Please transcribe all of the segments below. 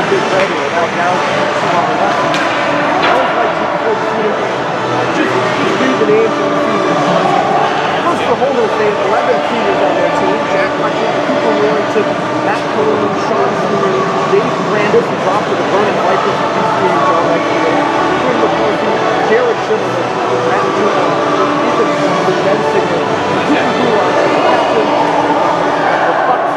a big ready or now down on the left. I always like to before the season, just read the names of the seniors. First for Holderness, they have 11 seniors on their team. Jack Hutchins, Cooper Warrington, Matt Coleman, Sean Senior, Dave Brandis, who dropped to the Vernon Vipers for these seniors all next year. Quinn McCarthy, Jared Schimmelman, Matt Newman, Ethan Spencer, Ben Sigmund, Cooper Goulart, Captain, the Bucks,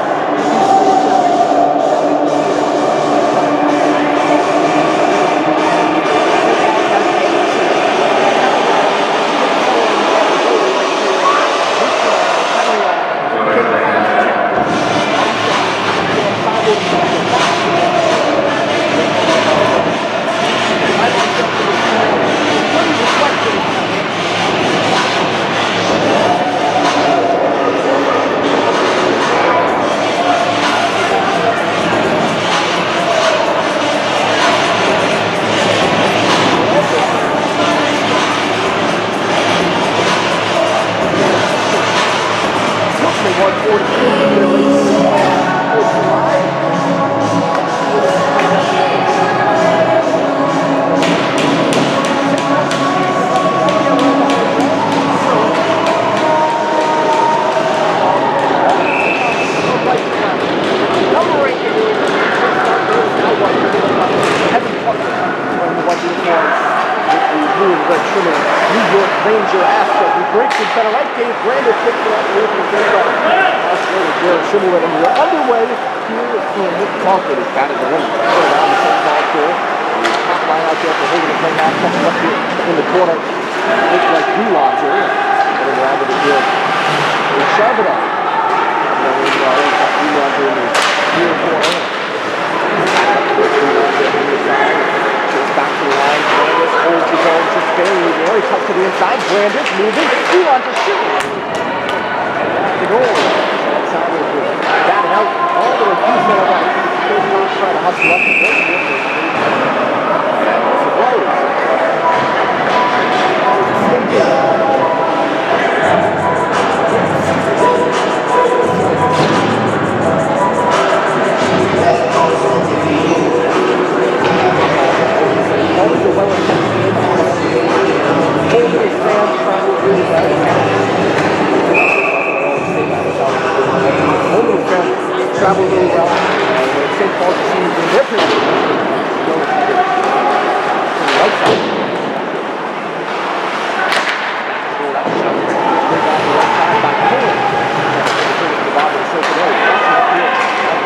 Schimmelman, and we're underway here in Concord. Is batted the limit around the football field. The top line out there for Holderness right now, coming up here in the corner. Looks like Goulart here. Getting around to the field. They shove it up. And then we got Goulart here in the near corner. Goulart there on the side. Just back to the line. Brandis holds his own just barely there. He cuts to the inside. Brandis moving. Goulart just shooting. And the goal. Batted out all the way through center right. Third time trying to hustle up the first one. And it's a blows. Always a well-attempted game. Holderness fans trying to do that. Holderness fans travel really well. St. Paul's team in their period. Go to the right side. Go that shot. Bring out the right side by Coleman. The bottom of the circle there.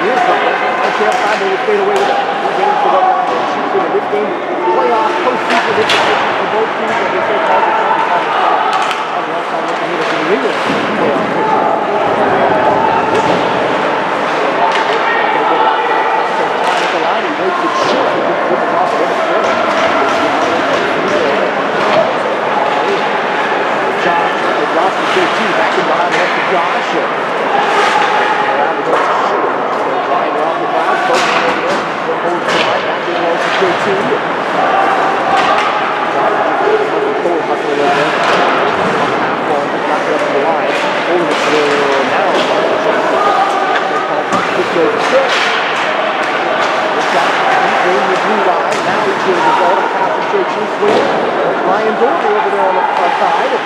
Here's something. That's the outside. They fade away with it. We're getting to the line and shoots in this game. Playoff, postseason implications for both teams. And they St. Paul's is trying to find the side. On the outside, looking at the New England playoff picture. Back in behind the left of Josh. Around the goal to shoot. Flying around the glass. Focusing over there. Holds the line. Back in the goal to JT. Forward hustling over there. Half ball. Back up to the line. Holderness now. This goes to six. The shot. In the blue line. Now he changes the ball. The pass to JT. Swing. Ryan Doherty over there on the far side.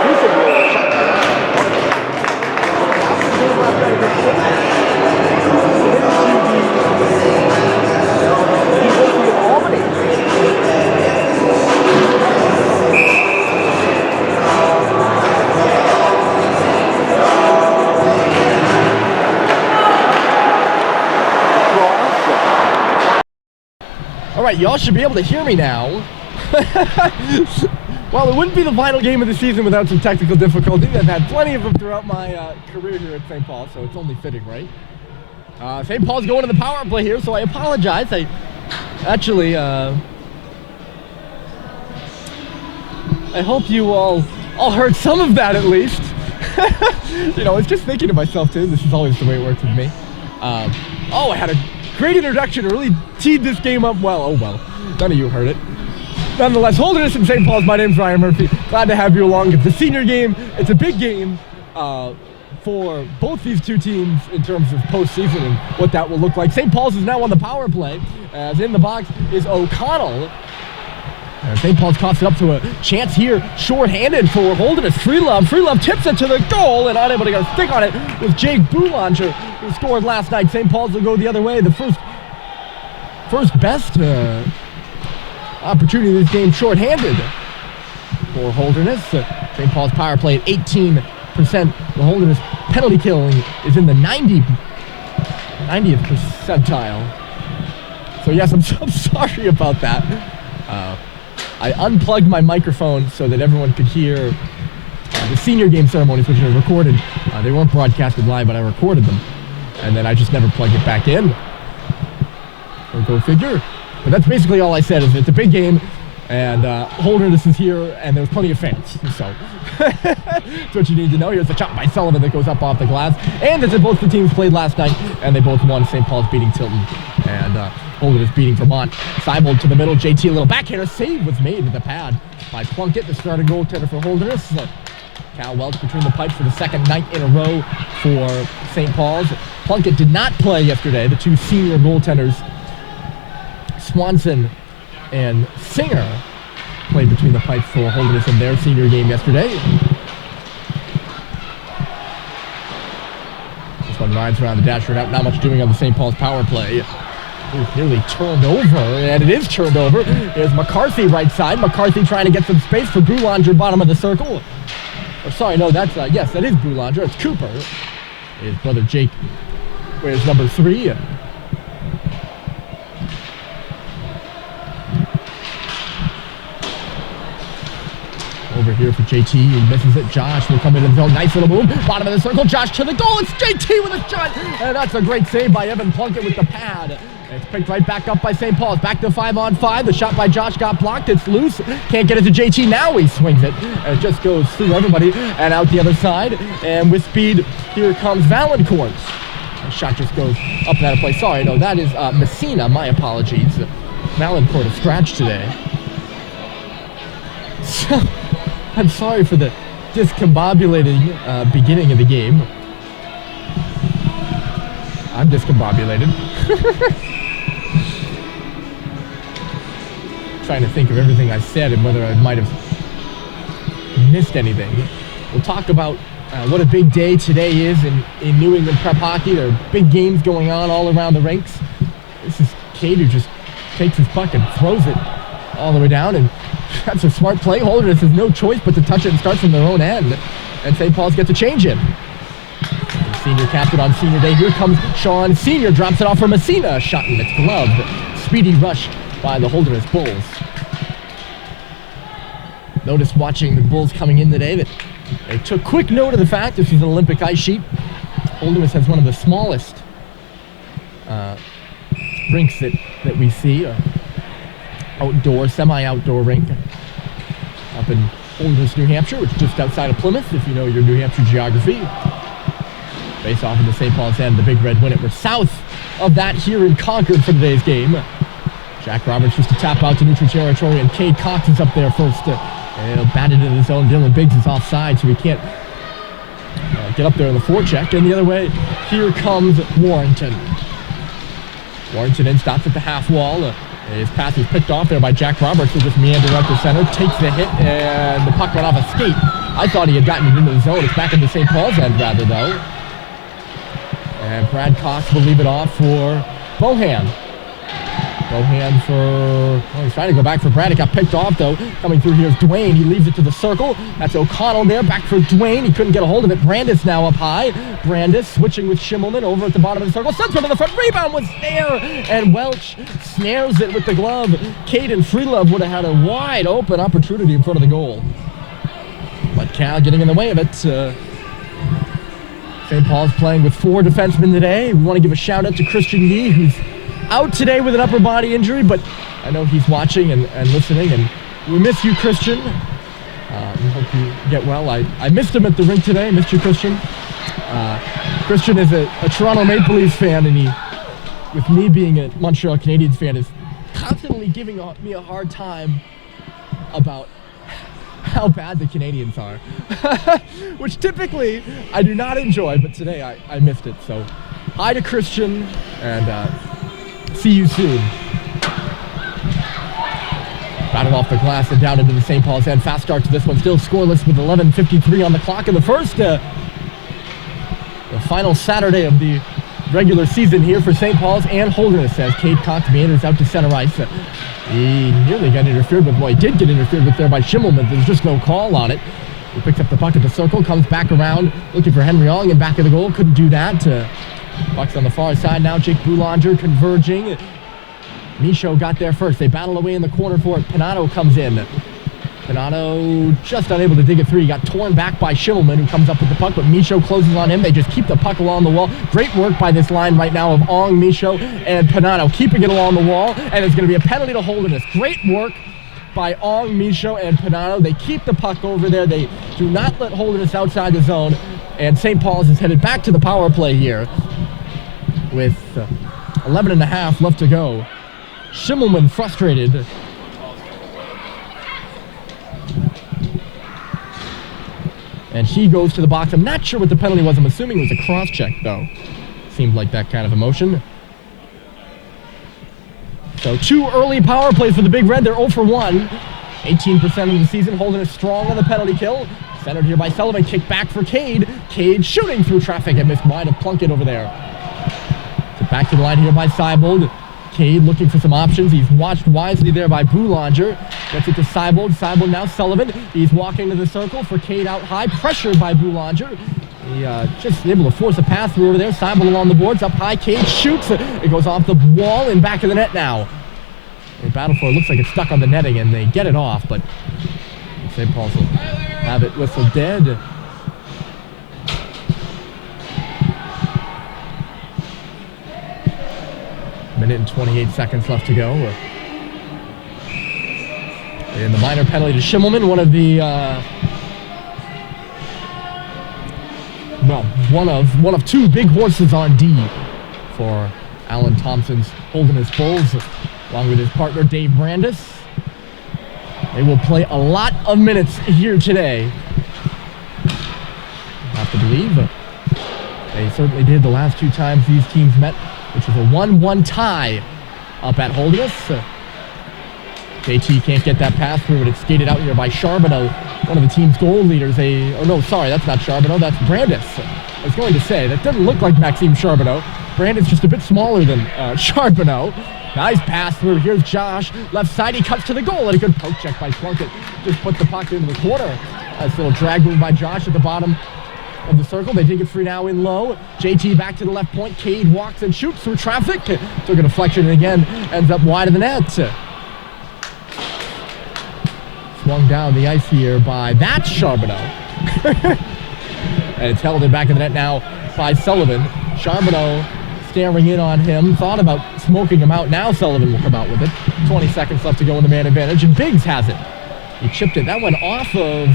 He's a good shot. All right, y'all should be able to hear me now. Well, it wouldn't be the final game of the season without some technical difficulty. I've had plenty of them throughout my career here at St. Paul, so it's only fitting, right? St. Paul's going to the power play here, so I apologize. I actually, I hope you all heard some of that at least. You know, I was just thinking to myself too, this is always the way it works with me. Oh, I had a great introduction, really teed this game up well. Oh well, none of you heard it. Nonetheless, Holderness and St. Paul's, my name's Ryan Murphy. Glad to have you along. It's a senior game. It's a big game. for both these two teams in terms of postseason and what that will look like. St. Paul's is now on the power play, as in the box is O'Connell. St. Paul's coughs it up to a chance here, short-handed for Holderness. Freelove tips it to the goal, and unable to get a stick on it was Jake Boulanger, who scored last night. St. Paul's will go the other way. The first best opportunity of this game, short-handed for Holderness. St. Paul's power play at 18%. The Holderness penalty killing is in the 90th percentile. So yes, I'm sorry about that. I unplugged my microphone so that everyone could hear the senior game ceremonies, which are recorded. They weren't broadcasted live, but I recorded them. And then I just never plugged it back in. So go figure. But that's basically all I said, is it's a big game, and Holderness is here, and there's plenty of fans. So that's what you need to know. Here's the chop by Sullivan that goes up off the glass. And as both the teams played last night, and they both won. St. Paul's beating Tilton, and Holderness beating Vermont. Seibold to the middle. JT, a little backhander save was made with the pad by Plunkett, the starting goaltender for Holderness. Cal Welch between the pipes for the second night in a row for St. Paul's. Plunkett did not play yesterday. The two senior goaltenders, Swanson and Singer, played between the pipes for Holderness in their senior game yesterday. This one rides around the dasher, not much doing on the St. Paul's power play. Ooh, nearly turned over, and it is turned over. Here's McCarthy right side. McCarthy trying to get some space for Boulanger, bottom of the circle. Oh, sorry, no, that's, yes, that is Boulanger. It's Cooper. His brother Jake wears number 3. Over here for JT, he misses it. Josh will come into the zone. Nice little move. Bottom of the circle. Josh to the goal. It's JT with a shot. And that's a great save by Evan Plunkett with the pad. It's picked right back up by St. Paul's. Back to 5-on-5. The shot by Josh got blocked. It's loose. Can't get it to JT. Now he swings it. And it just goes through everybody and out the other side. And with speed, here comes Valancourt. The shot just goes up and out of play. Sorry, no, that is Messina. My apologies. Valancourt a scratch today. So, I'm sorry for the discombobulated beginning of the game. I'm discombobulated. Trying to think of everything I said and whether I might have missed anything. We'll talk about what a big day today is in New England prep hockey. There are big games going on all around the rinks. This is Cade who just takes his puck and throws it all the way down, and that's a smart play. Holderness has no choice but to touch it and start from their own end, and St. Paul's gets a change in. Senior captain on senior day. Here comes Sean Senior, drops it off for Messina. Shot in its glove. Speedy rush by the Holderness Bulls. Noticed watching the Bulls coming in today that they took quick note of the fact this is an Olympic ice sheet. Holderness has one of the smallest rinks that we see. Outdoor, semi-outdoor rink up in Holderness, New Hampshire, which is just outside of Plymouth, if you know your New Hampshire geography. Face off in the St. Paul's end, the Big Red win it. We're south of that here in Concord for today's game. Jack Roberts just to tap out to neutral territory, and Cade Cox is up there first. And he'll bat it into the zone. Dylan Biggs is offside, so he can't get up there in the forecheck. And the other way, here comes Warrington. Warrington in, stops at the half wall. His pass is picked off there by Jack Roberts, who just meandered up the center, takes the hit, and the puck went off a skate. I thought he had gotten it into the zone. It's back into St. Paul's end, rather, though. And Brad Cox will leave it off for Bohan. Bohan he's trying to go back for Brad. It got picked off, though. Coming through here is Dwayne. He leaves it to the circle. That's O'Connell there. Back for Dwayne. He couldn't get a hold of it. Brandis now up high. Brandis switching with Schimmelman over at the bottom of the circle. Sends one to the front. Rebound was there. And Welch snares it with the glove. Caden Freelove would have had a wide open opportunity in front of the goal. But Cal getting in the way of it. St. Paul's playing with 4 defensemen today. We want to give a shout out to Christian Yee, who's out today with an upper body injury, but I know he's watching and listening, and we miss you, Christian. We hope you get well. I missed him at the rink today. Missed you, Christian. Christian is a Toronto Maple Leafs fan, and he, with me being a Montreal Canadiens fan, is constantly giving me a hard time about how bad the Canadians are, which typically I do not enjoy, but today I missed it. So hi to Christian, and see you soon. Batted off the glass and down into the St. Paul's end. Fast start to this one, still scoreless with 11:53 on the clock in the first. The final Saturday of the regular season here for St. Paul's and Holderness as Cade Cox meanders out to center ice. He nearly got interfered with. Well, he did get interfered with there by Schimmelman. There's just no call on it. He picks up the puck at the circle, comes back around looking for Henry Ong in back of the goal. Couldn't do that. Puck's on the far side now. Jake Boulanger converging. Michaud got there first. They battle away in the corner for it. Pinato comes in. Pinato just unable to dig it through. He got torn back by Schimmelman, who comes up with the puck, but Michaud closes on him. They just keep the puck along the wall. Great work by this line right now of Ong, Michaud, and Pinato, keeping it along the wall, and it's going to be a penalty to Holderness. Great work by Ong, Michaud, and Pinato. They keep the puck over there. They do not let Holderness outside the zone, and St. Paul's is headed back to the power play here with 11 and a half left to go. Schimmelman frustrated. And he goes to the box. I'm not sure what the penalty was. I'm assuming it was a cross-check, though. Seemed like that kind of emotion. So 2 early power plays for the Big Red. They're 0 for 1. 18% of the season. Holderness strong on the penalty kill. Centered here by Sullivan. Kick back for Cade. Cade shooting through traffic and missed wide of Plunkett over there. So back to the line here by Seibold. Cade looking for some options. He's watched wisely there by Boulanger. Gets it to Seibold. Seibold now Sullivan. He's walking to the circle for Cade out high. Pressured by Boulanger. He just able to force a pass through over there. Seibold along the boards. Up high. Cade shoots. It goes off the wall and back of the net now. They battle for it. Looks like it's stuck on the netting and they get it off, but St. Paul's will have it whistled dead. Minute and 28 seconds left to go. And the minor penalty to Schimmelman, one of the one of 2 big horses on D for Alan Thompson's Holderness Bulls, along with his partner Dave Brandis. They will play a lot of minutes here today. Have to believe. They certainly did the last 2 times these teams met, which is a 1-1 tie up at Holderness. JT can't get that pass through, but it's skated out here by Charbonneau, one of the team's goal leaders. That's not Charbonneau, that's Brandis. I was going to say, that doesn't look like Maxime Charbonneau. Brandis just a bit smaller than Charbonneau. Nice pass through. Here's Josh. Left side, he cuts to the goal, and a good poke check by Plunkett. Just put the puck into the corner. Nice little drag move by Josh at the bottom of the circle. They dig it free now in low. JT back to the left point. Cade walks and shoots through traffic. Took a deflection and again ends up wide of the net. Swung down the ice here by Charbonneau. And it's held in back of the net now by Sullivan. Charbonneau staring in on him. Thought about smoking him out. Now Sullivan will come out with it. 20 seconds left to go in the man advantage, and Biggs has it. He chipped it. That went off of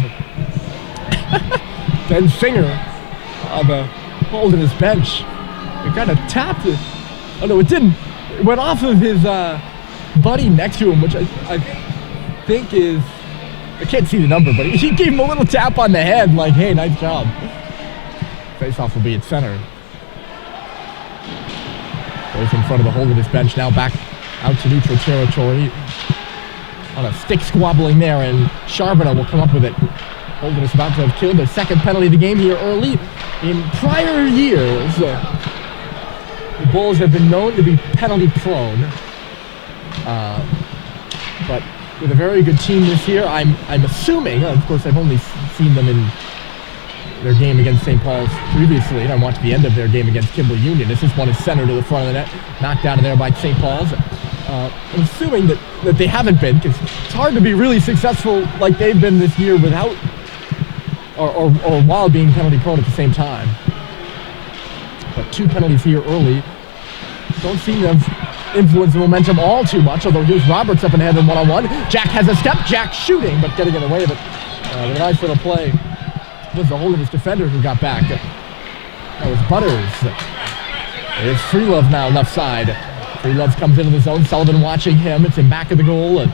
Ben Singer on the Holderness bench. It kind of tapped it. Oh no, it didn't. It went off of his buddy next to him, which I think is, I can't see the number, but he gave him a little tap on the head like, hey, nice job. Face-off will be at center. Goes in front of the Holderness bench, now back out to neutral territory. On a stick squabbling there, and Charbonneau will come up with it. Holderness about to have killed their second penalty of the game here early. In prior years, the Bulls have been known to be penalty prone. But with a very good team this year, I'm assuming, of course I've only seen them in their game against St. Paul's previously, and I watched the end of their game against Kimball Union. This one is centered to the front of the net, knocked out of there by St. Paul's. I'm assuming that they haven't been, because it's hard to be really successful like they've been this year without or while being penalty prone at the same time. But 2 penalties here early don't seem to have influenced the momentum all too much, although here's Roberts up ahead in one-on-one. Jack has a step, Jack shooting, but getting in the way of it. A nice little play. It was the Holderness defender who got back. That was Butters. It's Freelove now left side. Freelove comes into the zone. Sullivan watching him. It's in back of the goal. And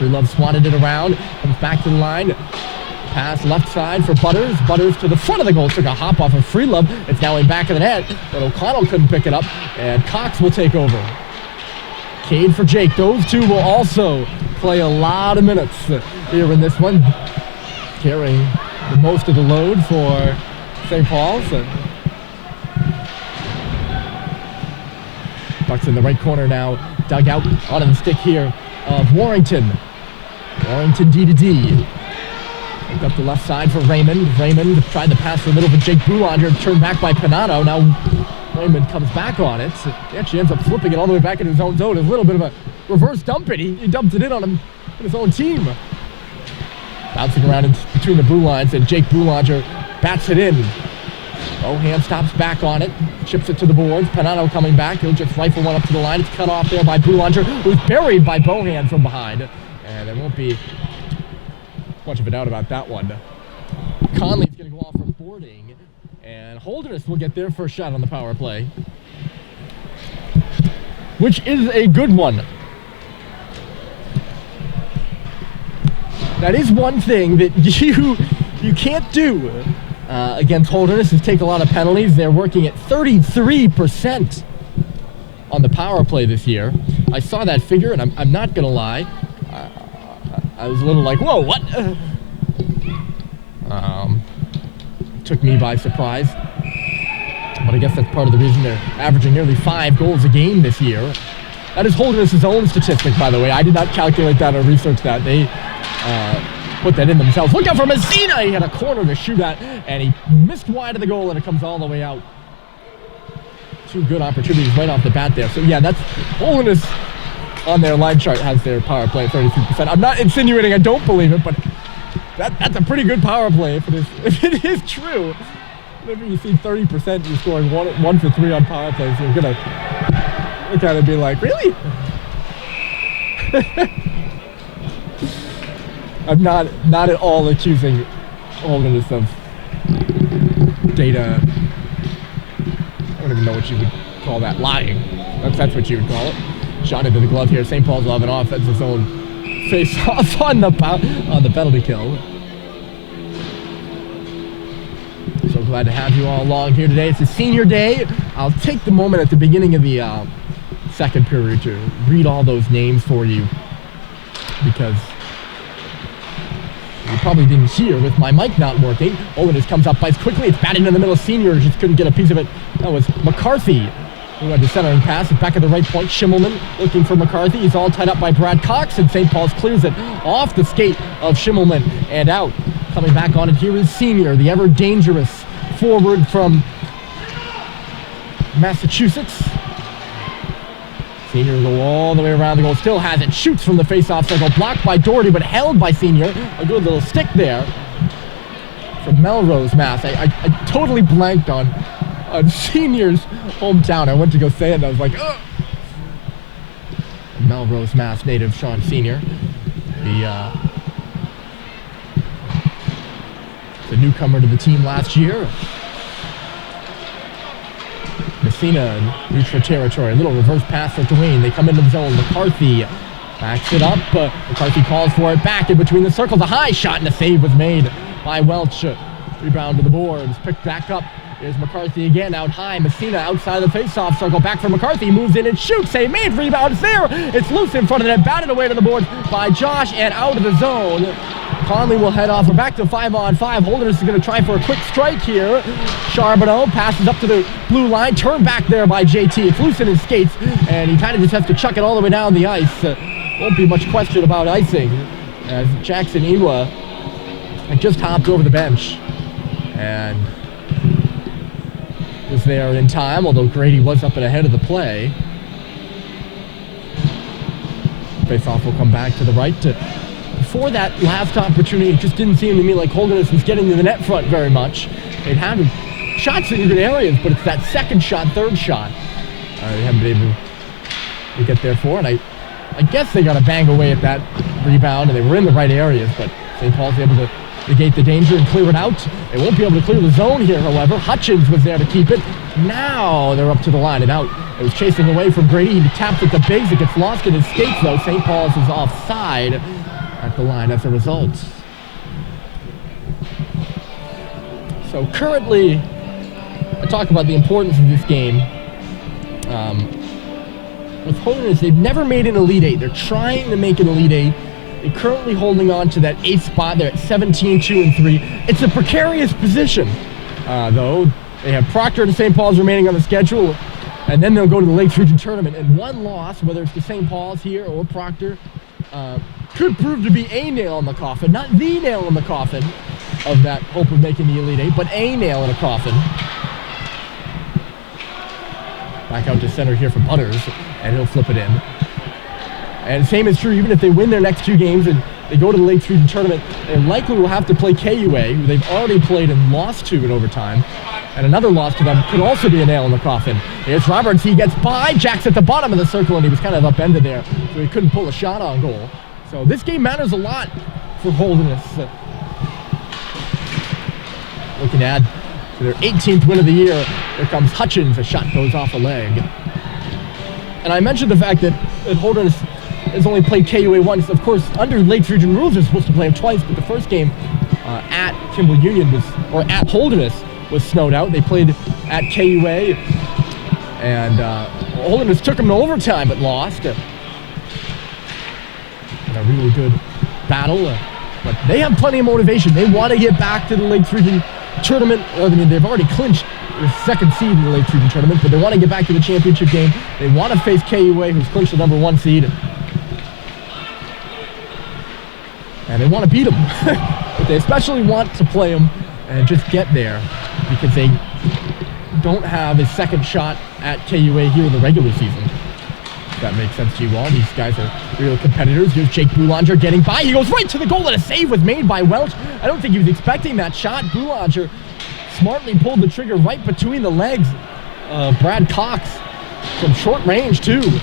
Freelove swatted it around, comes back to the line. Pass left side for Butters. Butters to the front of the goal. Took a hop off of Freelove. It's now in back of the net, but O'Connell couldn't pick it up, and Cox will take over. Cade for Jake. Those two will also play a lot of minutes here in this one, carrying the most of the load for St. Paul's. Bucks in the right corner now, dug out onto the stick here of Warrington. Warrington D to D. Picked up the left side for Raymond. Raymond tried to pass for the middle for Jake Boulanger, turned back by Panato. Now Raymond comes back on it. He actually ends up flipping it all the way back into his own zone. A little bit of a reverse dump it. He dumped it in on his own team. Bouncing around in between the blue lines, and Jake Boulanger bats it in. Bohan stops back on it, chips it to the boards. Panato coming back. He'll just rifle one up to the line. It's cut off there by Boulanger, who's buried by Bohan from behind. And there won't be much of a doubt about that one. Conley's going to go off for boarding, and Holderness will get their first shot on the power play, which is a good one. That is one thing that you can't do against Holderness, is take a lot of penalties. They're working at 33% on the power play this year. I saw that figure, and I'm not going to lie. I was a little like, whoa, what? Took me by surprise. But I guess that's part of the reason they're averaging nearly 5 goals a game this year. That is Holderness' own statistic, by the way. I did not calculate that or research that. They put that in themselves. Look out for Messina! He had a corner to shoot at, and he missed wide of the goal, and it comes all the way out. 2 good opportunities right off the bat there. So yeah, that's Holderness. On their line chart has their power play at 33%. I'm not insinuating I don't believe it, but that's a pretty good power play if it is true. Whenever you see 30%, you're scoring 1 for 3 on power plays, you're gonna look at it and be like, really? I'm not at all accusing Holderness of data. I don't even know what you would call that, lying. That's what you would call it. Shot into the glove here. St. Paul's will have an offensive zone face-off on the penalty kill. So glad to have you all along here today. It's a senior day. I'll take the moment at the beginning of the second period to read all those names for you, because you probably didn't hear with my mic not working. Holderness comes up, bites quickly. It's batted in the middle. Senior just couldn't get a piece of it. That was McCarthy, who had the centering pass. It's back at the right point. Schimmelman looking for McCarthy. He's all tied up by Brad Cox, and St. Paul's clears it off the skate of Schimmelman and out. Coming back on it here is Senior, the ever dangerous forward from Massachusetts. Senior will go all the way around the goal. Still has it. Shoots from the face-off circle. Blocked by Doherty, but held by Senior. A good little stick there from Melrose, Mass. I totally blanked on Senior's hometown. I went to go say it, and I was like, ugh. Melrose, Mass native Sean Senior. The newcomer to the team last year. Messina neutral territory. A little reverse pass for Dwayne. They come into the zone. McCarthy backs it up. McCarthy calls for it back in between the circles. A high shot, and a save was made by Welch. Rebound to the boards. Picked back up. Here's McCarthy again, out high. Messina outside of the face-off circle. Back for McCarthy. Moves in and shoots. Save made. Rebound is there. It's loose in front of the net. Batted away to the board by Josh and out of the zone. Conley will head off. We're back to 5-on-5. Holderness is going to try for a quick strike here. Charbonneau passes up to the blue line. Turned back there by JT. It's loose in his skates, and he kind of just has to chuck it all the way down the ice. Won't be much question about icing, as Jackson Ewa had just hopped over the bench and was there in time, although Grady was up and ahead of the play. Face-off will come back to the right. Before that last opportunity, it just didn't seem to me like Holderness was getting to the net front very much. They'd had shots in good areas, but it's that second shot, third shot, they haven't been able to get there for. And I guess they got to bang away at that rebound, and they were in the right areas, but St. Paul's able to negate the danger and clear it out. They won't be able to clear the zone here, however. Hutchins was there to keep it. Now they're up to the line and out. It was chasing away from Grady. He tapped at the base. It gets lost in his skates, though. St. Paul's is offside. at the line as a result. So currently, I talk about the importance of this game. With Holderness, they've never made an Elite Eight. They're trying to make an Elite Eight. They're currently holding on to that 8th spot. They're at 17-2-3. It's a precarious position, though. They have Proctor and St. Paul's remaining on the schedule, and then they'll go to the Lakes Region Tournament. And one loss, whether it's to St. Paul's here or Proctor, could prove to be a nail in the coffin. Not the nail in the coffin of that hope of making the Elite Eight, but a nail in a coffin. Back out to center here for Butters, and he'll flip it in. And same is true, even if they win their next 2 games and they go to the Lakes Region Tournament, they likely will have to play KUA, who they've already played and lost to in overtime. And another loss to them could also be a nail in the coffin. Here's Roberts, he gets by, Jack's at the bottom of the circle, and he was kind of upended there, so he couldn't pull a shot on goal. So this game matters a lot for Holderness. Looking at their 18th win of the year. Here comes Hutchins, a shot goes off a leg. And I mentioned the fact that Holderness has only played KUA once. Of course, under Lakes Region rules, they're supposed to play him twice, but the first game at Kimball Union at Holderness was snowed out. They played at KUA, and Holderness took them to overtime but lost. And a really good battle, but they have plenty of motivation. They want to get back to the Lakes Region Tournament. I mean, they've already clinched the 2nd seed in the Lakes Region Tournament, but they want to get back to the championship game. They want to face KUA, who's clinched the number 1 seed. And they want to beat them. But they especially want to play them and just get there, because they don't have a second shot at KUA here in the regular season. If that makes sense to you all. These guys are real competitors. Here's Jake Boulanger getting by. He goes right to the goal, and a save was made by Welch. I don't think he was expecting that shot. Boulanger smartly pulled the trigger right between the legs. Brad Cox from short range, too.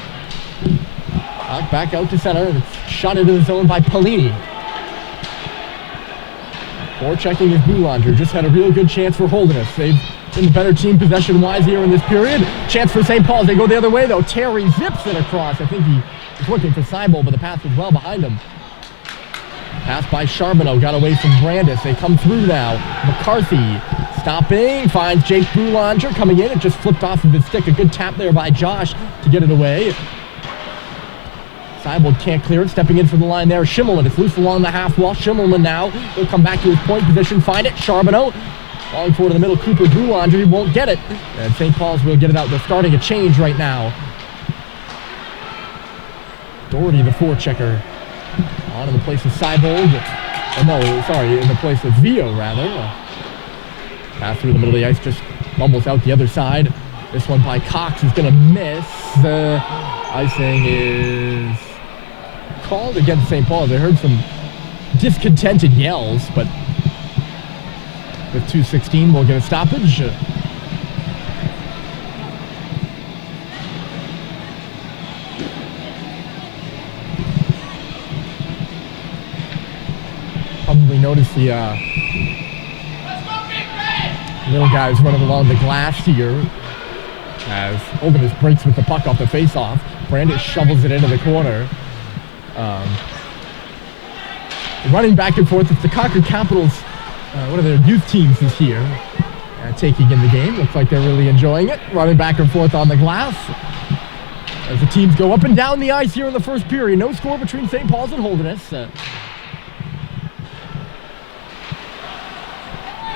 Back out to center, and it's shot into the zone by Pellini. Forechecking is Boulanger. Just had a real good chance for Holderness. They've been the better team possession-wise here in this period. Chance for St. Paul's. They go the other way, though. Terry zips it across. I think he was looking for Seibel, but the pass was well behind him. Pass by Charbonneau. Got away from Brandis. They come through now. McCarthy stopping. Finds Jake Boulanger coming in. It just flipped off of his stick. A good tap there by Josh to get it away. Seibel can't clear it. Stepping in from the line there. Schimmelman. It's loose along the half wall. Schimmelman now. He'll come back to his point position. Find it. Charbonneau. Falling forward in the middle. Cooper Boulanger. He won't get it. And St. Paul's will get it out. They're starting a change right now. Doherty, the forechecker. On in the place of Seibold. In the place of Vio, rather. Pass through the middle of the ice. Just mumbles out the other side. This one by Cox is going to miss. Icing is called against St. Paul's. I heard some discontented yells, but with 2:16, we'll get a stoppage. Probably notice the little guys running along the glass here as Holderness breaks with the puck off the face-off. Brandis shovels it into the corner. Running back and forth. It's the Concord Capitals. One of their youth teams is here taking in the game. Looks like they're really enjoying it. Running back and forth on the glass as the teams go up and down the ice here in the first period. No score between St. Paul's and Holderness.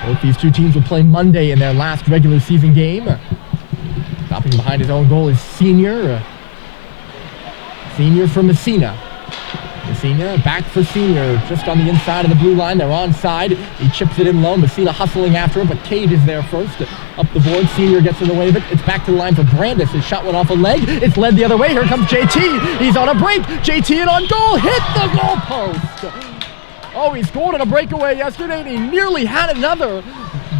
Both these two teams will play Monday in their last regular season game. Stopping behind his own goal is Senior. Senior from Messina. Messina back for Senior, just on the inside of the blue line. They're onside. He chips it in low. Messina hustling after him, but Cade is there first. Up the board. Senior gets in the way of it. It's back to the line for Brandis. His shot went off a leg. It's led the other way. Here comes JT. He's on a break. JT and on goal. Hit the goal post. Oh, he scored on a breakaway yesterday, and he nearly had another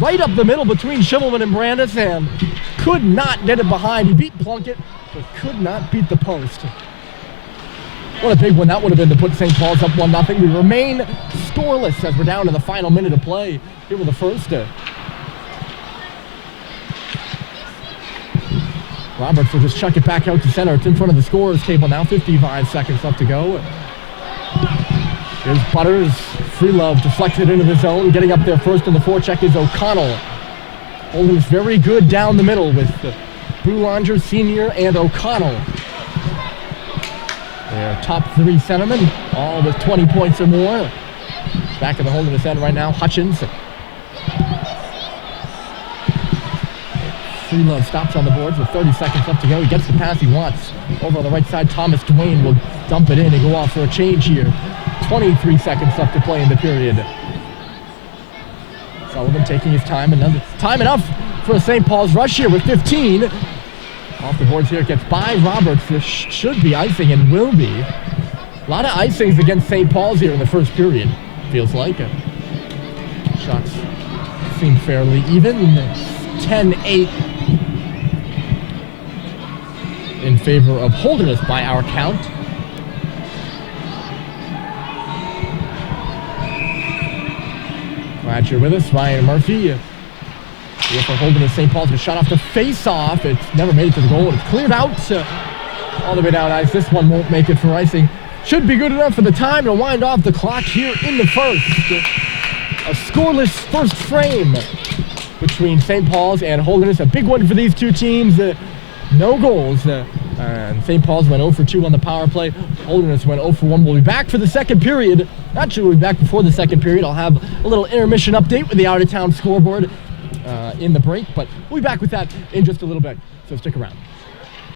right up the middle between Schimmelman and Brandis, and could not get it behind. He beat Plunkett, but could not beat the post. What a big one that would have been to put St. Paul's up 1-0. We remain scoreless as we're down to the final minute of play here with the first. Roberts will just chuck it back out to center. It's in front of the scorer's table now. 55 seconds left to go. Here's Butters. Free love deflected into the zone. Getting up there first in the forecheck is O'Connell. Holderness very good down the middle with Boulanger, Senior, and O'Connell. Their top 3 centermen, all with 20 points or more. Back in the Holderness end right now, Hutchins. Free love stops on the boards with 30 seconds left to go. He gets the pass he wants. Over on the right side, Thomas Dwayne will dump it in and go off for a change here. 23 seconds left to play in the period. Sullivan taking his time. Time enough for a St. Paul's rush here with 15. Off the boards here, it gets by Roberts. This should be icing and will be. A lot of icings against St. Paul's here in the first period, feels like. Shots seem fairly even. 10-8 in favor of Holderness by our count. Glad you're with us. Ryan Murphy. Here for Holderness. St. Paul's was shot off the face-off. It's never made it to the goal. It's cleared out all the way down ice. This one won't make it for icing. Should be good enough for the time to wind off the clock here in the first. A scoreless first frame between St. Paul's and Holderness. A big one for these two teams. No goals. And St. Paul's went 0 for 2 on the power play. Holderness went 0 for 1. We'll be back for the second period. Actually, we'll be back before the second period. I'll have a little intermission update with the out-of-town scoreboard in the break. But we'll be back with that in just a little bit. So stick around.